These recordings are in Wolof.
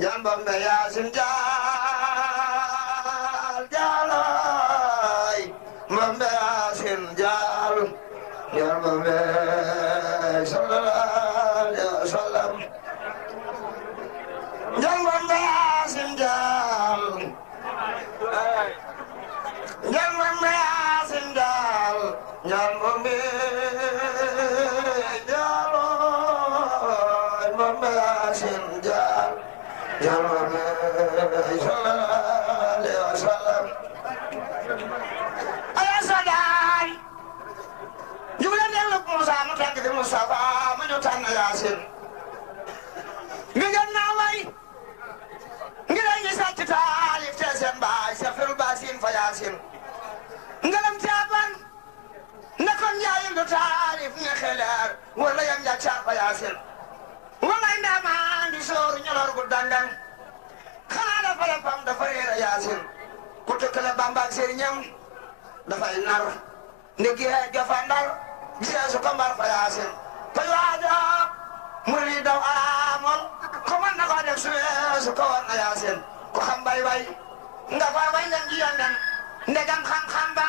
jambam be Yaasin jaal jaaloy mbam be Yaasin jaal jambam be sallallahu alayhi wa sallam jambam be Yaasin jaal jambam be Yaasin jaal jambam be jaaloy mbam be Yaasin jaal jambam be sallallahu alayhi wa sallam aya sadaan jugla delu Musa mu tagg di Mustafa mu ñu tànn Yaasin ngi gën naa way ngi dañu sàcc taalif te seen baay Sefirul Baasin fa Yaasin ngalam caaban nakon njaayil du taalif ne xeleer wala yam ja caapa Yaasin walay ndaamaan di sooru ñolor gu dandan xanaa dafa la pam dafa réer Yaasin ku tëkkale Bamba ak sëriñam dafay nar ndigi jofa ndar jeesu ko mbar fa Yaasin pay waajo muri daw aamol ko man na ko def su ko war na Yaasin ko xam bay bay nga fa way leen ji yonden ndegam xam-xam ba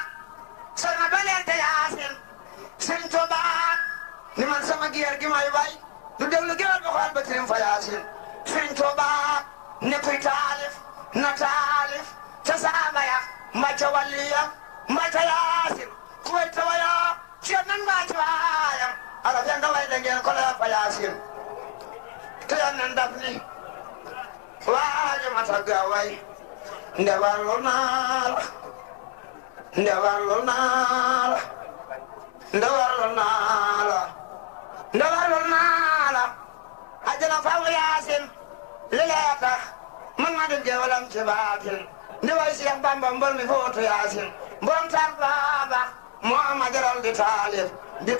sama ba leen te Yaasin Sëriñ Tuuba ni man sama gier gi may bay du déglu géwél ba xool ba tirim fa Yaasin Sëriñ Tuuba ne kuy taalif na taalif ca saaba ya mbaa ca wàlli ya mbaa ca Yaasin ku way tawaya ceeb nan mbaa ci waayam arab ya nga way da ngeen ko la fa Yaasin te yan nan daf ni waaye ma tagga way ndewarlu naa la ndewarlu naa la ndewarlu naa la ndewarlu naa la ajana faw Yaasin li lee tax man ma def géwalam ci baatin ndi way Seex Bamba mbol mi footu Yaasin mbom tar baaba moo ma jaral di taalif di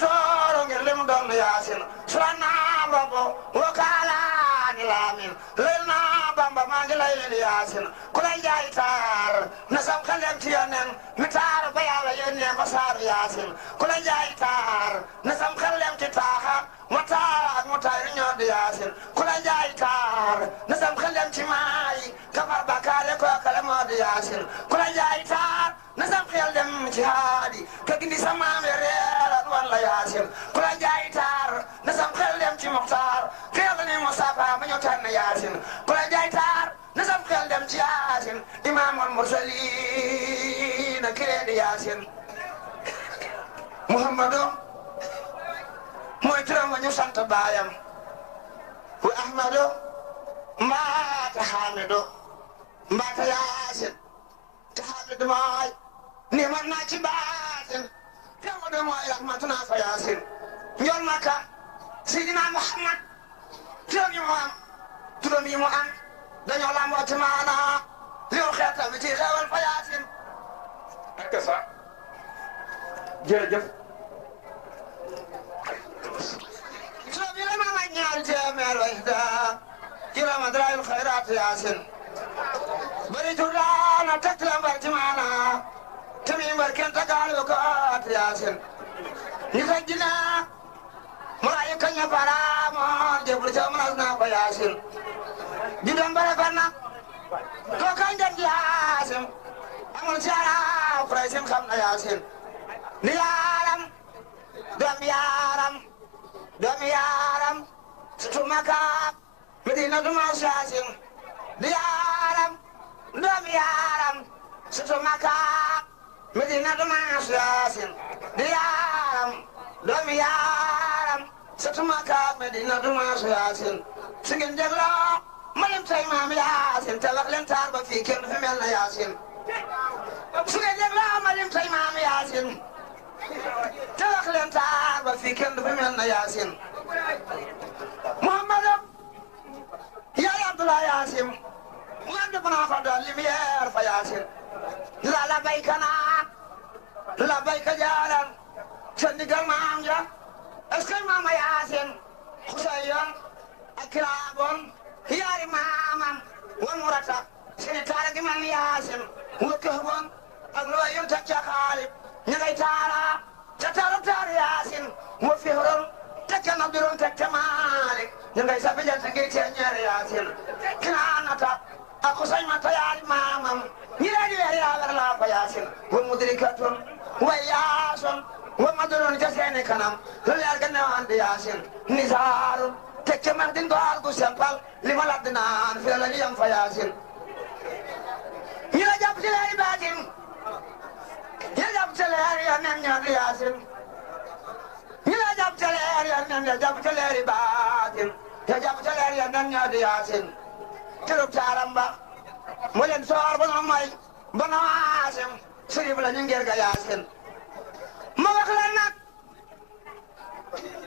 tooro ngir li mu doon Yaasin sura naa bobo wakaalaani laamin leel naa Bamba maa ngi lay leen Yaasin ku lay jaay taar na sam xelem ci yonen mi taar ba Yàlla yónnee ko saaru Yaasin ku lay jaay taar na sam xelem ci taaxa mu taar ak mu taar ñoo di Yaasin ku lay jaay taar na sam xelem ci maay kafar bakaale ko kala moo di Yaasin ku lay jaay taar na sam xel dem ci haadi ka gindi sa maam ya reeral walla Yaasin ku lay jaay taar na sam xel dem ci Muxtaar xel ni Mustafa ma ñu tànn Yaasin ku lay jaay taar na sam xel dem ci Yaasin imaamul mursaliin kii di Yaasin Muhammadu mooy turam wa ñu sant baayam wa Ahmadu mbaata Hamidu mbaata Yaasin te Hamidu mooy ni man naa ci baatin te Ahmadu mooy rahmatuna fa Yaasin njool Makka Sidina Muhammad turam yi mu am dañoo lamboo ci maana liw xeetam ci xewal fa Yaasin ak sa jërëjëf turam yi la ma may ñaari téeméer way daa ci Ramadraayul Xayraat Yaasin bari tur daana teg la mbar ci maana te mi mbar kenn tagaalu ko at Yaasin ñu faj dina murayi kaña paraamo jeblu ca manas na ko Yaasin di dem bare farna ko kañ dem Yaasin amul ci ara Quraysin xam na Yaasin ni yaaram doom yaaram surtout Makka Medina du mas Yaasin di yaaram doom yaaram surtout Makka Medina du mas Yaasin di yaaram doom yaaram surtout Makka Medina du mas Yaasin su ngeen dégloo ma lim tay maam Yaasin te wax leen taar ba fii kenn fi mel na Yaasin su ngeen dégloo ma lim tay maam Yaasin te wax leen taar ba fii kenn fi mel na Yaasin Muhammadu yaay Abdullah Yaasin man de bana fa doon lumière fa Yaasin la bayka naa la bayka jaaran sa ndigal maam ja est-ce que maama Yaasin Xusayyon ak Kilaabon yaari maamam wan murata sini taara gi man Yaasin wa Kahbon ak Luwayyun tak ca Xaalib ña ngay taara ca taar Yaasin wa Fihron tak ca Nabirun tak ca Maalik ña ngay sabi jant gi ca ñaari Yaasin din ko al gu sempal li ma ladd naan fi la ñu yam fa yaasin ñi la jàpp ci leeri baatin ñi la jàpp ci leeri ya nen ñoo di yaasin ñi la jàpp ci leeri ya nen ya jàpp ci leeri baatin ya jàpp ci leeri ya nen ñoo di yaasin turub taaram ba mu leen soor ba no may ba no aasim sirif la ñu ngir ga yaasin ma wax leen nag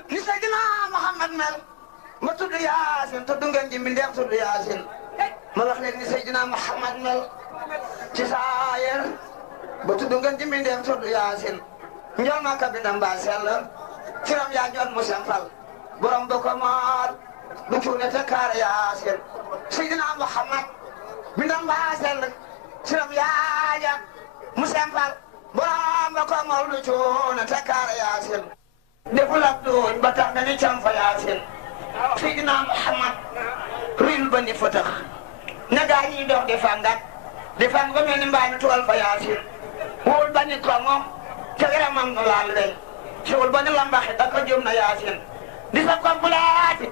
ni Seydina Muhammad mel ma tudd yaasin tudd ngeen ji mbindeef tudd yaasin ma wax leen ni Seydina Muhammad mel ci saayir ba tudd ngeen ji mbindeef tudd yaasin njool ma kabidam ba sell ciram yaa njool mu sempal borom bu ko moor du cuune te kaare yaasin Seydina Muhammad bindam ba sell ciram yaa ja mu sempal borom bu ko moor du cuune te kaare yaasin deful ab dooñ ba tax na ni cam fa yaasin Seydina Muhammad ril ba ni fëtëx na gaa ñiy dox di fangat di fang ba mel ni mbaa mi tuwal fa yaasin wul ba ni kongo ca yaramam nu laal lay siwul ba ni lambaxi da ko jëm na yaasin di sa kompulaati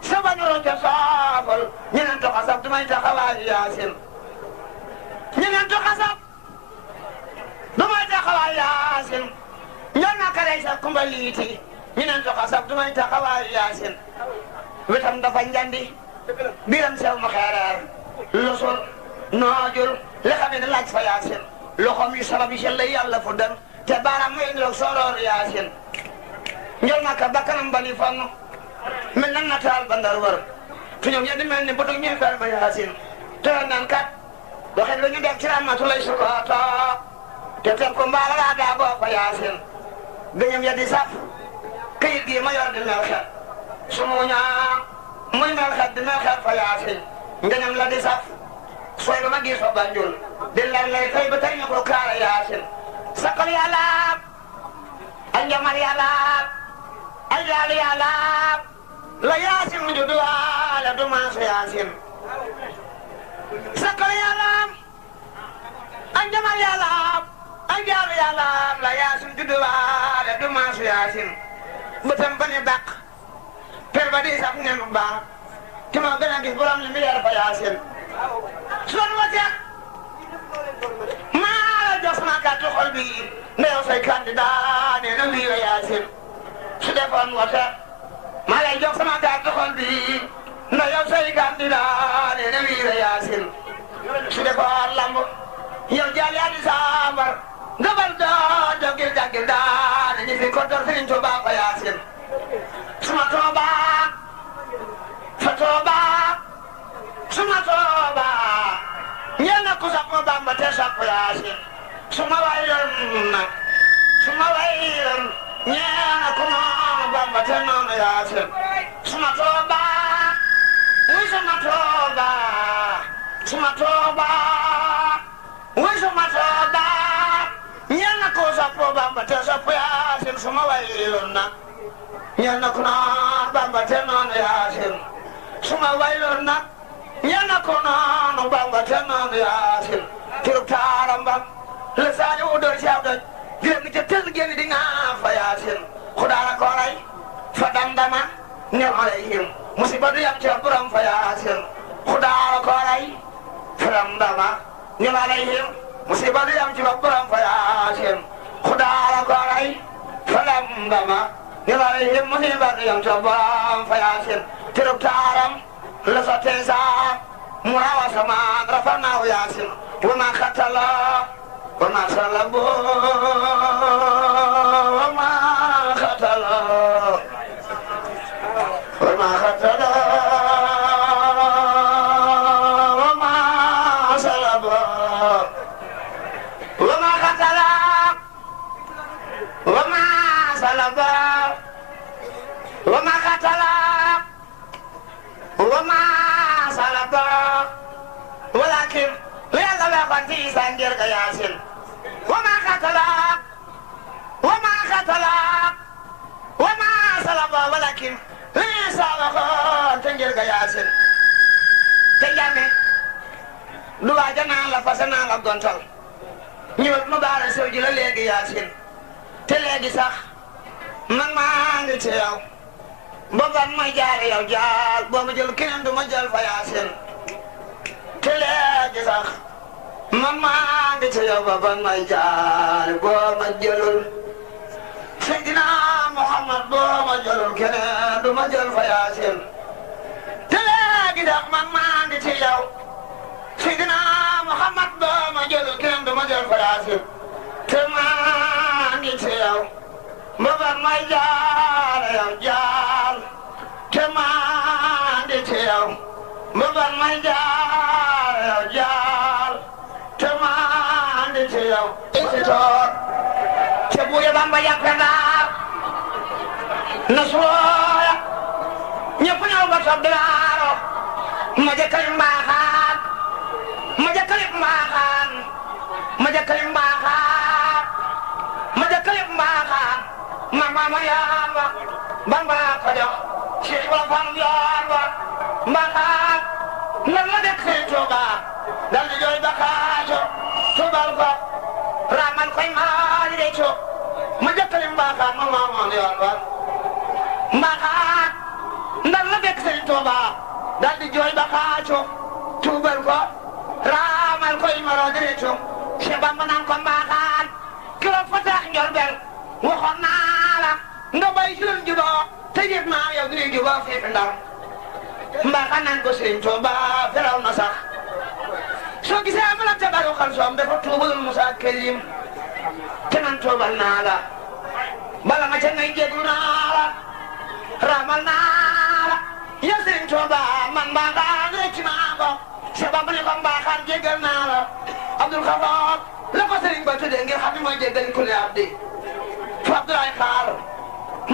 sa bañu ron ca soofal ñeneen to xasab du may taxawaayu yaasin ñeneen to xasab du may taxawaayu yaasin ñoo naka lay sa kumba liiti ñeneen to xasab du may taxawaayu yaasin wetam dafa njandi biram sew mu xeereer losul noojul li xam ne laaj fa yaasin loxoom yu sabab yi lay yàlla fu dem te baaraam muy indiloog sooroor yaasin njol naka bakkanam bani fannu mel na nataal bandar wër tu ñoom ñetti mel ni bu dug ñuy ferma yaasin te naan kat waxin lu ñu def ci ramatu lay sukaata te teg ko mbaala laa daa boo fa yaasin gëñam ya di saf këyit gi ma yor di mel xet sumu ñaa muy mel xet di mel xet fa yaasin ngëñam la di saf sooy ba ma gis fa Banjul di lar lay fay ba tey ñu ko kaara yaasin sakal yàlla ay njamal yàlla ay yaalu yàlla la yaasin mu judu waale du maasu yaasin sakal yàlla ay njamal yàlla ay yaalu yàlla la yaasin judu waale du maasu yaasin bëtam ba ni bàq per ba di saf nenu baax ki ma gën a gis borom li mi yar fa yaasin son wateek maa la jox sama kàttu xol bi ne yow say candidat nee na lii la yaasin su defoon wote maa lay jox sama kàttu xol bi ne yow say candidat nee na lii la yaasin su defoon lamb yow jaal yaa di saambar ngabal doo jogil jagil daa ne ñu fi ko dor Sëriñ Tuubaa fa yaasin suma tooba fa tooba suma tooba ñeel na ku sax ma Bamba te sax fa yaasin suma wayloon nag suma wayloon ñeel na ku noonu Bamba te noonu yaasin suma tooba wuy suma tooba suma tooba wuy suma tooba ñeel na ku sax ma Bamba te sax fa yaasin suma wayloon nag ñeel na ku noonu Bamba te noonu yaasin suma wayloon nag ñeel na ku noonu Bamba te noonu yaasin turub taaram ba la saañu udor caab doj gërëm ni ca tël génn di nga fa yaasin xudaara ko ray fa damdama ñel alayhim musiba du yam ca borom fa yaasin xudaara ko ray fa damdama ñel alayhim musiba du yam ca borom fa yaasin xudaara ko ray fa damdama ñel alayhim musiba du yam ca borom fa yaasin turub taaram la sa teesa murawa sama rafanaaw yaasin wa ma xatala wa ma salabu wa ma xatala wa ma xatala wa ma salabu wa ma xatala wa ma salabu wa ma xatala wa ma salaba walakin li Yàlla waxoon ci Isaa ngir ga yaasin wa ma xatala wa ma xatala wa ma salaba walakin li Isaa waxoon ci ngir ga yaasin te jàmme du waaja naan la fase naan la gontal ñëwal mu baara sew ji la léegi yaasin te léegi sax man maa ngi ci yow booban may jaare yow jaal boo ma jël keneen du ma jël fa yaasin te léegi sax man maa ngi ci yow booban may jaare boo ma jëlul Seydina Muhammad boo ma jëlul keneen du ma jël fa yaasin te léegi sax man maa ngi ci yow Seydina Muhammad boo ma jëlul keneen du ma jël fa yaasin te maa ngi ci yow booban may jaare yow jaal te maa ngi ci yow booban may jaare yow jaal te maa ngi ci yow isi toor te buye Bamba yàpp ndaar na sooya ñëpp ñëw ba sob dilaaro ma jëkkali mbaaxaan ma jëkkali mbaaxaan ma jëkkali mbaaxaan ma jëkkali mbaaxaan mama yaan wa Bamba ko jox Cheikh Ibrahima Fall yaan wa mbaaxaan lan la def Sëriñ Tuuba dal di jooy bakaajo tuubal ko ramal koy maali de co ma jëkkali mbaaxaan mama yaan wa mbaaxaan lan la def Sëriñ Tuuba dal di jooy bakaajo tuubal ko ramal koy maali de co Cheikh Bamba naan ko mbaaxaan kilo fa tax njol bel waxoon naa la nga bay si luñ juboo te yëg naa yow dinañ juboo fii fi Ndar mbaaxaan naan ko Sëriñ Tuuba feraw na sax soo gisee ma la tabaru xal soom dafa tuubal Musaa Kalim te nan tuubal naa la bala ma ca ngay jéglu naa la ramal naa la yow Sëriñ Tuuba man mbaaxaan rëcc naa ko Cheikh Bamba ne ko mbaaxaan jéggal naa la Abdul Xafoor la ko sëriñ ba tuddee ngir xam ne mooy jéggali kulli abdi fu Abdoulaye Xaar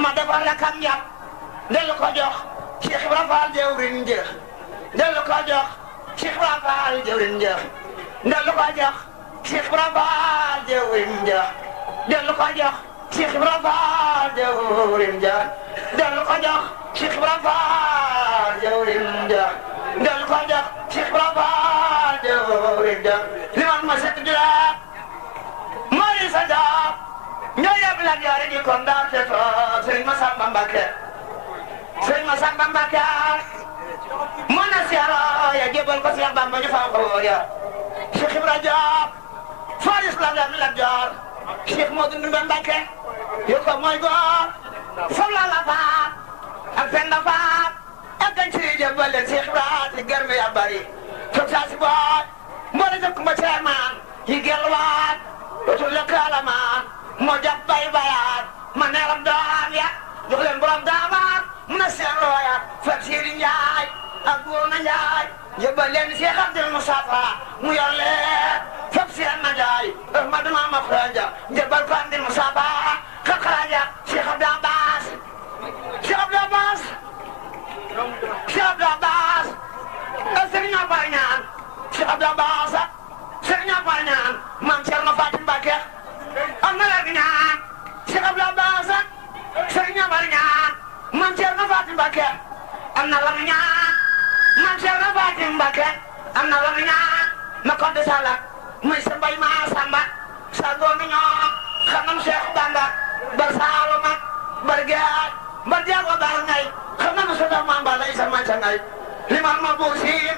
ma defar la kam njàpp dellu ko jox Cheikh Ibrahima Fall jëwriñ njëx dellu ko jox Cheikh Ibrahima Fall jëwriñ njëx dellu ko jox Cheikh Ibrahima Fall jëwriñ njëx dellu ko jox Cheikh Ibrahima Fall jëwriñ njëx dellu ko jox Cheikh Ibrahima Fall jëwriñ njëx dellu ko jox Cheikh Ibrahima Fall jëwriñ njëx li man ma set dila mari sa jox ñoo yëpp la joore di kon daal te toog Sëriñ Masamba Mbakke Sëriñ Masamba Mbakke mën na seero ya jébal ko Seex Bamba ñu faaw ko wóor ya Cheikh Ibra Diop faris la dam la joor Cheikh Modou Ndumbe Mbakke yu ko mooy góor fam la faat ak Penda faat ak gañ ci jébal leen Cheikh Ibra ci garmi ya bari toog saa si boot mboole jëkk mba ceermaan yi gelwaat dootul lekk alamaan moo jàpp bay bayaat ma neeram doom ya jox leen borom daamaat mun a seen looya fab Sidi Njaay ak Buuna Njaay jëbbal leen Cheikh Abdul Mustafa mu yor leen fab seen na Njaay Ahmadu Mama Xuraja jëbbal ko Abdul Mustafa xaqaraja Cheikh Abdou Abbas Cheikh Abdou Abbas Cheikh Abdou Abbas Sëriñ Abay ñaan Cheikh Abdou Abbas Sëriñ Abay ñaan Maam Cerno Fatim Mbakke am na la ñaan Cheikh Abdou Abbas Sëriñ Abay ñaan Maam Cerno Fatim Mbakke am na la ñaan Maam Cerno Fatim Mbakke am na la ñaan ma ko de salak muy sa mbay ma samba sa doomi ñoo xanam Cheikh Bamba bar Saaluma bar Gaaj bar Jaago bar ngay xanam sa doom Bamba lay sa manca ngay liman ma buur siin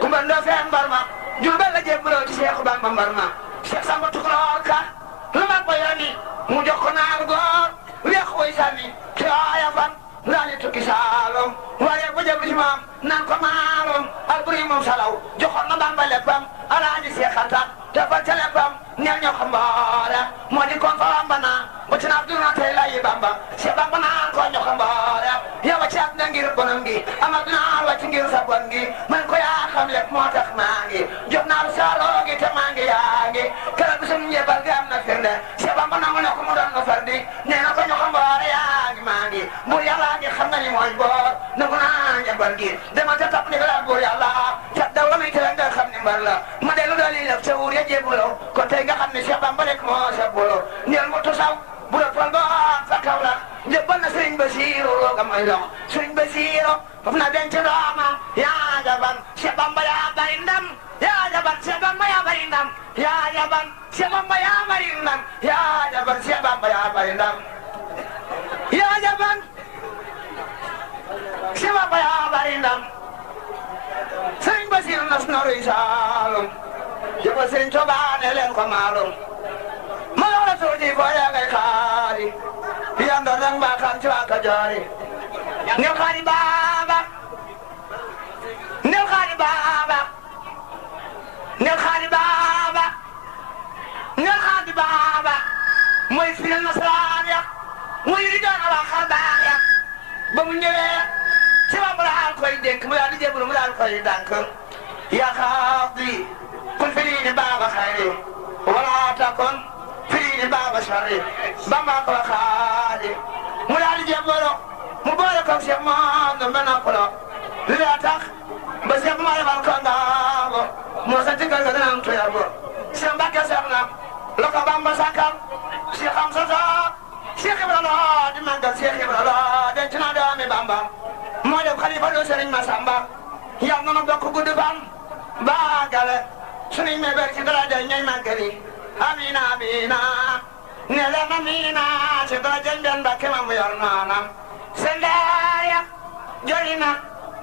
kumba ndofeen mbar ma Jurbel la jébbaloo ci Cheikh Bamba mbar ma Cheikh Samba Tukulóor Ka lu mag ba yónni mu jox ko naar góor weex way sànni ci aaya fan daal di tukki Saalum waaye bu jëm ci moom naan ko maalum alburi moom salaw joxoon na Bamba léppam alaaji Cheikh Anta defal ca léppam ñeel ñoo xam mboole moo di kon fa Bamba naa ba ci naaf duna tey layi Bamba Cheikh Bamba naan ko ñoo xam mboole yow a caat na ngir bonam gi amal naa wàcc ngir sa bon gi man ko yaa xam lépp moo tax maa ngi jox naa lu saaloo gi te maa ngi yaa ngi keroog bi suñu njëbal gi am na firnde Cheikh Bamba nangu ne ko mu doon nga fardi nee na ko ñoo xam mboole yaa ngi maa ngi buur yàlla ngi xam na ni mooy boor nangu naa njëbal gi dama ca topp ni la buur yàlla ca daw la muy tere nga xam ni mbar la ma dellu dool yi def ca wuur ya jébuloo kon tey nga xam ne Cheikh Bamba rek moo sa bolo ñeel mu tusaw bu la fal boon fa kaw la njëbbal na Sëriñ Basiiru ga may lox Sëriñ Basiiru foofu na denc doomam yaa jaban Cheikh Bamba yaa bari ndam yaa jaban Cheikh Bamba yaa bari ndam yaa jaban Cheikh Bamba yaa bari ndam yaa jaban Cheikh Bamba yaa bari ndam yaa jaban mos na rëy Saalum yëpp Sëriñ Tuubaa ne leen ko maalum ma la tuuti ko yaa ngay xaari yando nag mbaaxaan ci waa Kajoor nel xaari baaba nel xaari baaba nel xaari baaba nel xaari baaba mooy firil nasaraan ya mooy li doon a wax xar baax ya ba mu ñëwee ci ba mu daal koy dénk mu daal di jébbalu mu daal koy dànk yaa xaaf bi kun firi ni baaba xayri wala takun firi ni baaba sharri Bamba ko xaadi mu daal di jébbalu mu boole ko Cheikh Mamadou Menapolo li daa tax ba Cheikh Mamadou ko ngaago moo sa tigal ga dana am tuyabo Cheikh Mbacke Cheikh na la ko Bamba sakal Cheikh am sa Cheikh Ibrahima di màggal Cheikh Ibrahima denc na doomi Bamba moo def xalifa do Serigne Massamba yal na nu bokk gudd fan baagale sunuy meeber ci daraja ñay màggali amina amina ne leen amina ci daraja benn Mbàkke ma mu yor noonam seen daaya joli na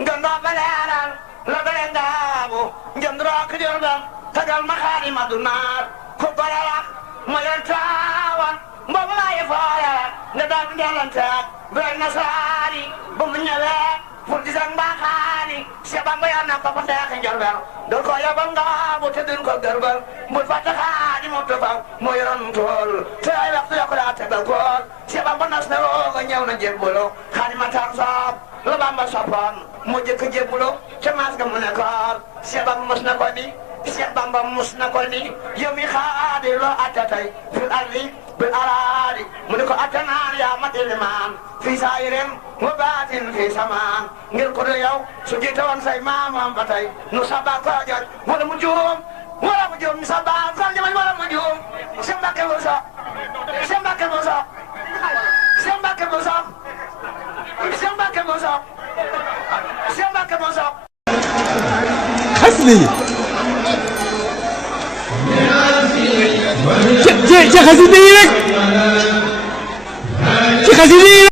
ngandoo ba leeral la bale ngaabu njëndroo ki Jurbel tagal ma xaari ma du naar ku bare wax ma yor taawan mboobu maayi foore nga daal di ndeelanteeg biray nasaari bu mu ñëwee pour di sang mbaaxaani Cheikh Bamba yor na ko fa teexi Jurbel dul ko yabal ngaabu te dul ko gërbal mbul fàtte xaadi mu tubaw moo yoroon tool te ay waxtu yokku daa tegal kool Cheikh Bamba nas na rooga ñëw na jébbalu xaadi ma tar soob la Bamba soppoon mu jëkk jébbalu ca maas ga mu ne koor Cheikh Bamba mos na ko ni Cheikh Bamba mos na ko ni yow mi xaadi loo attatay fil ardi bil araadi mu ne ko attanaan yaa mat ilimaan fii saayirin wa baatin fii samaan ngir ko do yow su jiite woon say maamam ba tey nu sabal ko jot wala mu juum ñu sabal ko jamañ wala mu juum Cheikh Mbacke Bousso Cheikh Mbacke Bousso Cheikh Mbacke Bousso Cheikh Mbacke Bousso Cheikh Mbacke Bousso xasida yi ci xasida yi rek ci xasida yi